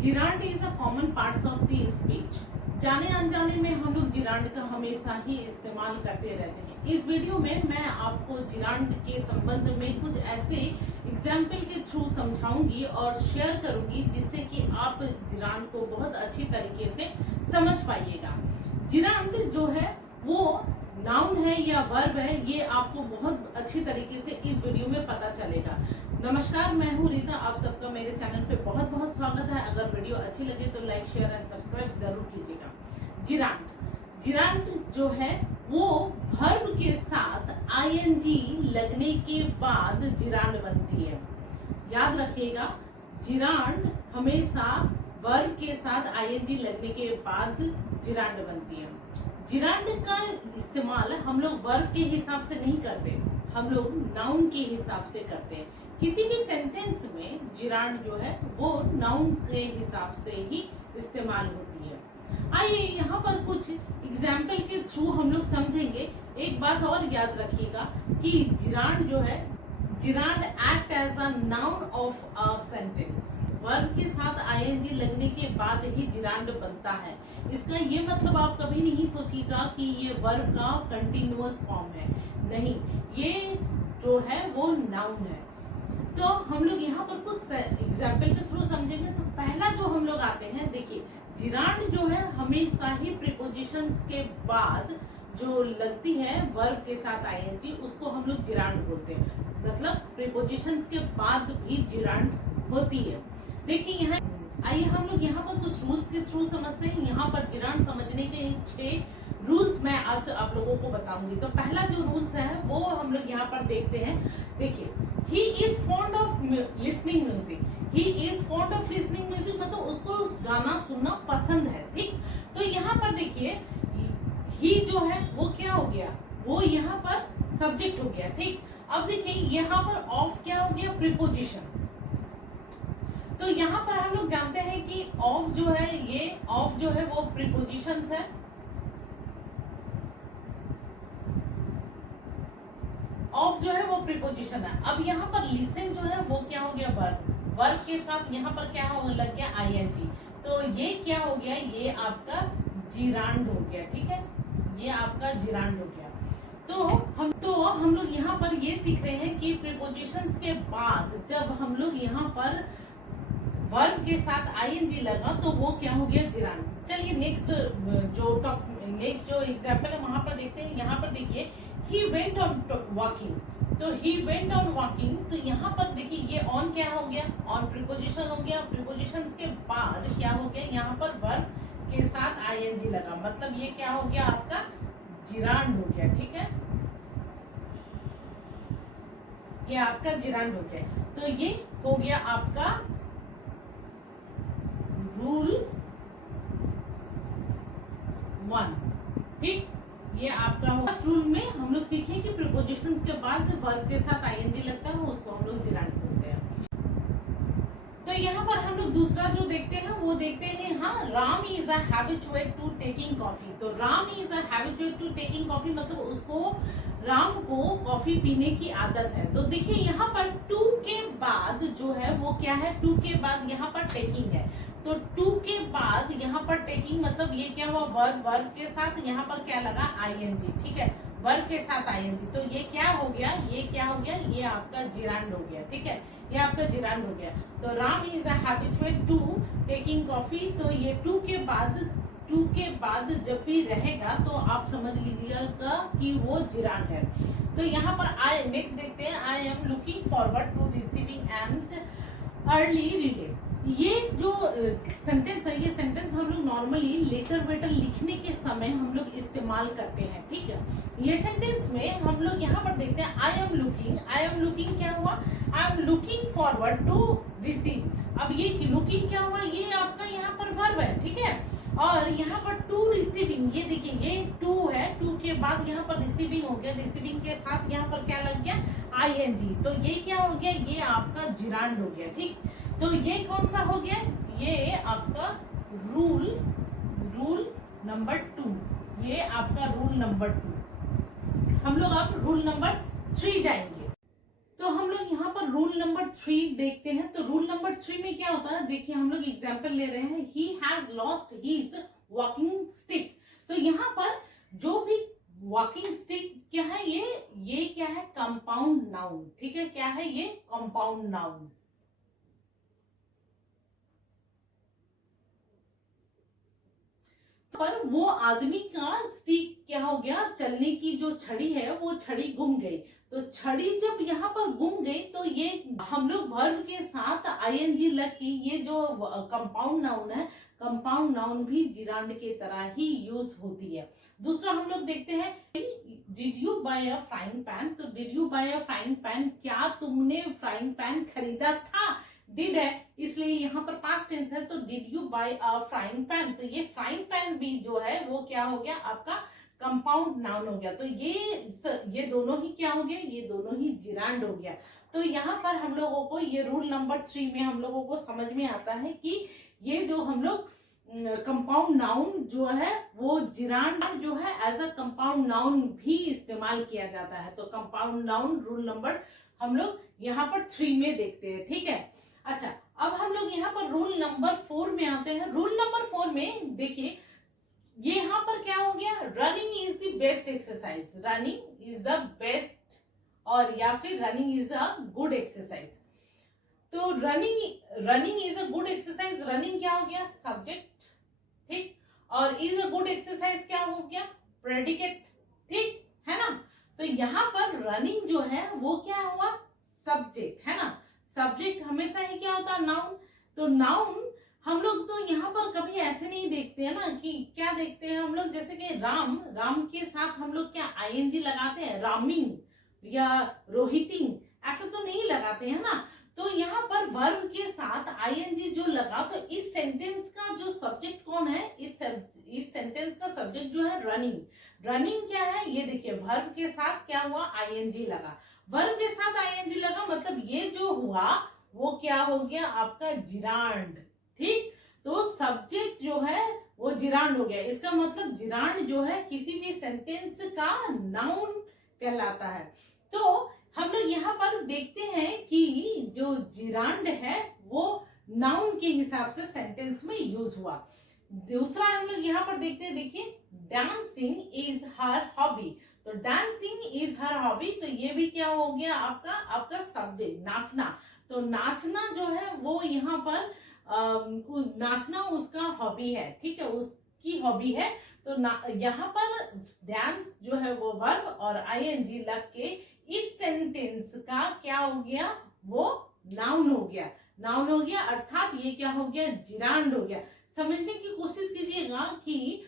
जिरांड is a common parts of the speech. जाने अनजाने में हम लोग जिरांड का हमेशा ही इस्तेमाल करते रहते हैं। इस वीडियो में मैं आपको जिरांड के संबंध में कुछ ऐसे एग्जाम्पल के थ्रू समझाऊंगी और शेयर करूंगी जिससे कि आप जिरांड को बहुत अच्छी तरीके से समझ पाइएगा। जिरांड जो है वो नाउन है या वर्ब है, ये आपको बहुत अच्छी तरीके से इस वीडियो में पता चलेगा। नमस्कार, मैं हूँ रीता, आप सबका मेरे चैनल पे बहुत बहुत स्वागत है। अगर वीडियो अच्छी लगे तो लाइक शेयर एंड सब्सक्राइब जरूर कीजिएगा। जिरांड जो है वो वर्ब के साथ आईएनजी लगने के बाद जिरांड बनती है। याद रखिएगा, जिरांड हमेशा वर्ब के साथ आईएनजी लगने के बाद जिरांड बनती है। जिरांड का इस्तेमाल हम लोग वर्ब के हिसाब से नहीं करते, हम लोग नाउन के हिसाब से करते हैं। किसी भी सेंटेंस में जिरांड जो है वो नाउन के हिसाब से ही इस्तेमाल होती है। आइए यहाँ पर कुछ एग्जाम्पल के थ्रू हम लोग समझेंगे। एक बात और याद रखिएगा कि जिरांड जो है, gerund act as a noun of a sentence. Verb के साथ आईएनजी लगने के बाद ही जिरांड बनता है। इसका ये मतलब आप कभी नहीं सोचिएगा कि ये वर्ब का कंटिन्यूअस फॉर्म है, नहीं, ये जो है वो नाउन है। तो हम लोग यहाँ पर कुछ एग्जाम्पल के थ्रू समझेंगे। तो पहला जो हम लोग आते हैं, देखिए, जिरांड जो है हमेशा ही प्रीपोजिशंस के बाद जो लगती है वर्ब के साथ आईएनजी, उसको हम लोग जिरांड बोलते हैं। मतलब प्रीपोजिशंस के बाद भी जिरांड होती है। देखिए यहाँ, आइए हम लोग यहाँ पर कुछ रूल्स के थ्रू समझते हैं। यहाँ पर जिरांड समझने के 6 रूल्स मैं आज आप लोगों को बताऊंगी। तो पहला जो रूल्स है वो हम लोग यहाँ पर देखते हैं। देखिए, he is fond of listening music. He is fond of listening music मतलब उसको उस गाना सुनना पसंद है, ठीक। तो यहाँ पर देखिए, ही जो है वो क्या हो गया, वो यहाँ पर सब्जेक्ट हो गया, ठीक। अब देखिए यहाँ पर ऑफ क्या हो गया, प्रीपोजिशंस। तो यहाँ पर हम लोग जानते हैं कि ऑफ जो है, ये ऑफ जो है वो प्रीपोजिशंस है। ऑफ जो है वो प्रीपोजिशन है। अब यहाँ पर लिसन जो है वो क्या हो गया, वर्ब। वर्ब के साथ यहाँ पर क्या हो लग गया, आईएनजी। तो ये क्या हो गया, ये आपका जिरांड हो गया, ठीक है, ये आपका जिरांड हो गया। तो हम लोग यहाँ पर ये सीख रहे हैं कि प्रीपोजिशंस के बाद जब हम लोग यहाँ पर वर्ब के साथ आईएनजी लगा तो वो क्या हो गया, जिरांड। चलिए नेक्स्ट जो एग्जाम्पल है वहां पर देखते हैं। यहाँ पर देखिए, he went on walking। तो he went on walking, तो यहाँ पर देखिए ये on क्या हो गया, on प्रीपोजिशन हो गया। प्रीपोजिशंस के बाद क्या हो गया, यहाँ पर वर्ब के साथ आईएनजी लगा, मतलब ये क्या हो गया, आपका जिरांड हो गया, ठीक है, ये आपका जिरांड हो गया। तो ये हो गया आपका रूल 1, ठीक। ये आपका फर्स्ट रूल में हम लोग सीखे कि प्रीपोजिशंस के बाद जो वर्ब के साथ आईएनजी लगता है उसको हम लोग जिरांड बोलते हैं। तो यहाँ पर हम लोग दूसरा जो देखते हैं वो देखते हैं, हाँ, Ram is a habituate to taking coffee. तो Ram is a habituate to taking coffee मतलब उसको, राम को कॉफी पीने की आदत है। तो देखिए यहाँ पर टू के बाद जो है वो क्या है, टू के बाद यहाँ पर टेकिंग है। तो टू के बाद यहाँ पर टेकिंग मतलब ये क्या हुआ, वर्ब। वर्ब के साथ यहाँ पर क्या लगा, आईएनजी, ठीक है, वर्ब के साथ आईएनजी। तो ये क्या हो गया, ये क्या हो गया, ये आपका जिरांड हो गया, ठीक है, ये आपका जिरांड हो गया। तो Ram is a habituate to taking coffee. तो ये टू के बाद जब भी रहेगा तो आप समझ लीजिएगा कि वो जिरांड है। तो यहाँ पर नेक्स्ट देखते हैं, I am looking forward to receiving and early रिले। ये जो सेंटेंस है, ये सेंटेंस हम लोग नॉर्मली लेटर वेटर लिखने के समय हम लोग इस्तेमाल करते हैं, ठीक है। ये सेंटेंस में हम लोग यहाँ पर देखते हैं, आई एम लुकिंग क्या हुआ, I am looking forward to receive. अब ये लुकिंग क्या हुआ, ये आपका यहाँ पर वर्ब है, ठीक है, और यहाँ पर टू रिसीविंग, ये देखिए ये टू है, टू के बाद यहाँ पर रिसीविंग हो गया, रिसीविंग के साथ यहाँ पर क्या लग गया, आईएनजी। तो ये क्या हो गया, ये आपका जिरांड हो गया, ठीक। तो ये कौन सा हो गया, ये आपका रूल नंबर 2, ये आपका रूल नंबर 2। हम लोग अब रूल नंबर 3 जाएंगे। तो हम लोग यहाँ पर रूल नंबर 3 देखते हैं। तो रूल नंबर 3 में क्या होता है, देखिए हम लोग एग्जाम्पल ले रहे हैं, he has lost his walking stick. तो यहाँ पर जो भी वॉकिंग स्टिक क्या है, ये क्या है, कंपाउंड नाउन। ठीक है, क्या है ये, कंपाउंड नाउन। पर वो आदमी का स्टिक क्या हो गया, चलने की जो छड़ी है वो छड़ी गुम गई। तो छड़ी जब यहाँ पर गुम गई तो ये हम लोग वर्ब के साथ आईएनजी लग के, ये जो कंपाउंड नाउन है, कंपाउंड नाउन भी जिरांड के तरह ही यूज होती है। दूसरा हम लोग देखते हैं, did you buy a frying pan. तो did you buy a frying pan, क्या तुमने फ्राइंग पैन खरीदा था, डिड है इसलिए यहाँ पर पास्ट टेंस है। तो did you buy a frying pan, तो ये फ्राइंग पैन भी जो है वो क्या हो गया, आपका कंपाउंड नाउन हो गया। तो ये दोनों ही क्या हो गया, ये दोनों ही जिरांड हो गया। तो यहाँ पर हम लोगों को ये रूल नंबर 3 में हम लोगों को समझ में आता है कि ये जो हम लोग कंपाउंड नाउन जो है वो जिरांड जो है एज अ कंपाउंड नाउन भी इस्तेमाल किया जाता है। तो कंपाउंड नाउन रूल नंबर हम लोग यहाँ पर 3 में देखते हैं। ठीक है, अच्छा अब हम लोग यहाँ पर रूल नंबर 4 में आते हैं। रूल नंबर 4 में देखिए ये यहाँ पर क्या हो गया, running is the best exercise. Running is the best, और या फिर running is a good exercise. तो running is a good exercise, running क्या हो गया, सब्जेक्ट। ठीक, और इज अ गुड एक्सरसाइज क्या हो गया, प्रेडिकेट। ठीक है ना। तो यहाँ पर रनिंग जो है वो क्या हुआ, सब्जेक्ट है ना। सब्जेक्ट हमेशा ही क्या होता है, नाउन। तो नाउन हम लोग तो यहाँ पर कभी ऐसे नहीं देखते हैं ना, कि क्या देखते हैं हम लोग, जैसे कि राम के साथ हम लोग क्या आईएनजी लगाते हैं, रामिंग या रोहितिंग, ऐसा तो नहीं लगाते हैं ना। तो यहाँ पर वर्ब के साथ आईएनजी जो लगा, तो इस सेंटेंस का जो सब्जेक्ट कौन है, इस सेंटेंस का सब्जेक्ट जो है रनिंग। रनिंग क्या है, ये देखिए वर्ब के साथ क्या हुआ, आईएनजी लगा। वर्ब के साथ आईएनजी लगा मतलब ये जो हुआ वो क्या हो गया, आपका जिरांड। ठीक, तो सब्जेक्ट जो है वो जिरांड हो गया। इसका मतलब जिरांड जो है किसी भी सेंटेंस का नाउन कहलाता है। तो हम लोग यहाँ पर देखते हैं कि जो जिरांड है वो नाउन के हिसाब से सेंटेंस में यूज हुआ। दूसरा हम लोग यहाँ पर देखते हैं, देखिए डांसिंग इज हर हॉबी। तो डांसिंग इज हर हॉबी, तो ये भी क्या हो गया, आपका सब्जेक्ट, नाचना। तो नाचना जो है वो यहाँ पर नाचना उसका हॉबी है। ठीक है, उसकी हॉबी है। तो यहाँ पर डांस जो है वो वर्ब और आईएनजी लग के इस सेंटेंस का क्या हो गया, वो नाउन हो गया। नाउन हो गया अर्थात ये क्या हो गया, जिरांड हो गया। समझने की कोशिश कीजिएगा कि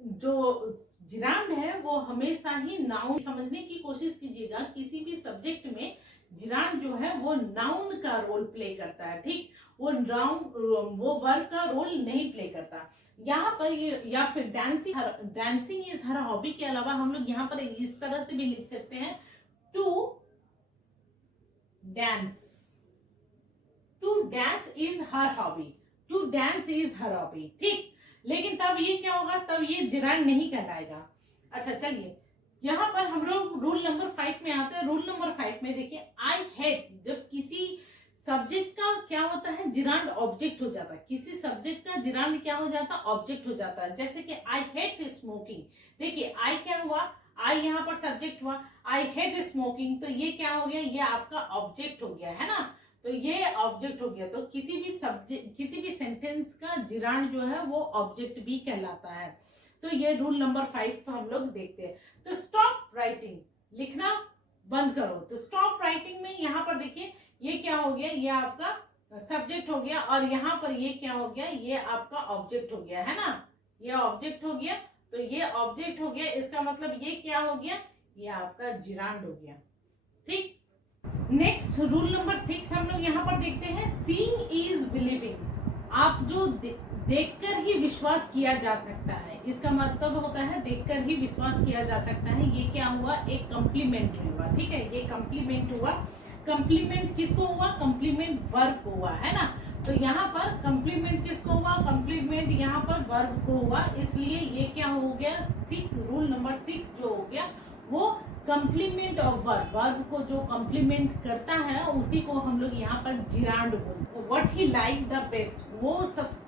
जो जिरांड है वो हमेशा ही नाउन, समझने की कोशिश कीजिएगा किसी भी सब्जेक्ट में जिरांड जो है वो नाउन का रोल प्ले करता है। ठीक, वो वर्ब का रोल नहीं प्ले करता। यहाँ पर ये, या फिर डांसिंग इज हर हॉबी के अलावा हम लोग यहाँ पर इस तरह से भी लिख सकते हैं, to dance. To dance is her hobby, to dance is her hobby. ठीक, लेकिन तब ये क्या होगा, तब ये जिरांड नहीं कहलाएगा। अच्छा चलिए, यहाँ पर हम लोग रूल नंबर 5 में आते हैं। रूल नंबर 5 में देखिए, आई हेट, जब किसी सब्जेक्ट का क्या होता है, जिरांड ऑब्जेक्ट हो जाता है। किसी सब्जेक्ट का जिरांड क्या हो जाता है, ऑब्जेक्ट हो जाता है। जैसे कि आई हेट स्मोकिंग, देखिए आई क्या हुआ, आई यहाँ पर सब्जेक्ट हुआ, आई हेट स्मोकिंग, तो ये क्या हो गया, ये आपका ऑब्जेक्ट हो गया है ना। तो ये ऑब्जेक्ट हो गया। तो किसी भी सेंटेंस का जिरांड जो है वो ऑब्जेक्ट भी कहलाता है। तो ये रूल नंबर 5 हम लोग देखते हैं। तो स्टॉप राइटिंग, लिखना बंद करो। तो स्टॉप राइटिंग में यहाँ पर देखिए ये क्या हो गया, ये आपका सब्जेक्ट हो गया, और यहाँ पर ये क्या हो गया, ये आपका ऑब्जेक्ट हो गया है ना। ये ऑब्जेक्ट हो गया, तो ये ऑब्जेक्ट हो गया, इसका मतलब ये क्या हो गया, ये आपका जिरांड हो गया। ठीक, नेक्स्ट रूल नंबर 6 हम लोग यहाँ पर देखते हैं, सीइंग इज बिलीविंग। आप जो देखकर ही विश्वास किया जा सकता है, इसका मतलब होता है देखकर ही विश्वास किया जा सकता है। ये क्या हुआ, एक कॉम्प्लीमेंट हुआ। ठीक है, ये कॉम्प्लीमेंट हुआ। कॉम्प्लीमेंट किसको हुआ, कॉम्प्लीमेंट वर्ब को हुआ है ना। तो यहाँ पर कॉम्प्लीमेंट किसको हुआ, कॉम्प्लीमेंट यहाँ पर वर्ब को हुआ, इसलिए ये क्या हो गया, 6 रूल नंबर 6 जो हो गया वो कम्प्लीमेंट ऑफ वर्ब, वर्ब को जो कम्प्लीमेंट करता है उसी को हम लोग यहाँ पर जिरांड बोलते हैं। What he like the best,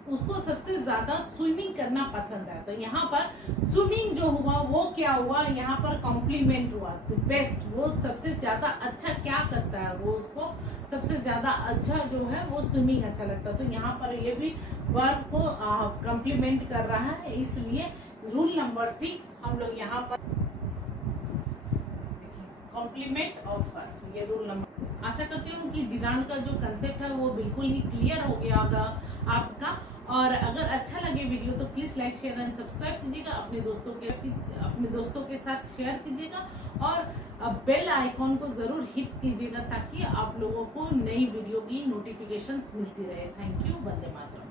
उसको सबसे ज्यादा स्विमिंग करना पसंद है। तो यहाँ पर स्विमिंग जो हुआ वो क्या हुआ, यहाँ पर कॉम्प्लीमेंट हुआ। तो बेस्ट, वो सबसे ज्यादा अच्छा क्या करता है, वो उसको सबसे ज्यादा अच्छा जो है वो स्विमिंग अच्छा लगता है। तो यहाँ पर ये भी वर्ब को कॉम्प्लीमेंट कर रहा है, इसलिए रूल नंबर 6 हम लोग यहाँ पर कॉम्प्लीमेंट ऑफ वर्ब, ये रूल नंबर। आशा करती हूँ कि जिरांड का जो कंसेप्ट है वो बिल्कुल ही क्लियर हो गया होगा आपका। और अगर अच्छा लगे वीडियो तो please like share and subscribe कीजिएगा, अपने दोस्तों के साथ शेयर कीजिएगा और बेल आइकॉन को जरूर हिट कीजिएगा ताकि आप लोगों को नई वीडियो की नोटिफिकेशंस मिलती रहे। Thank you. वंदे मातरम।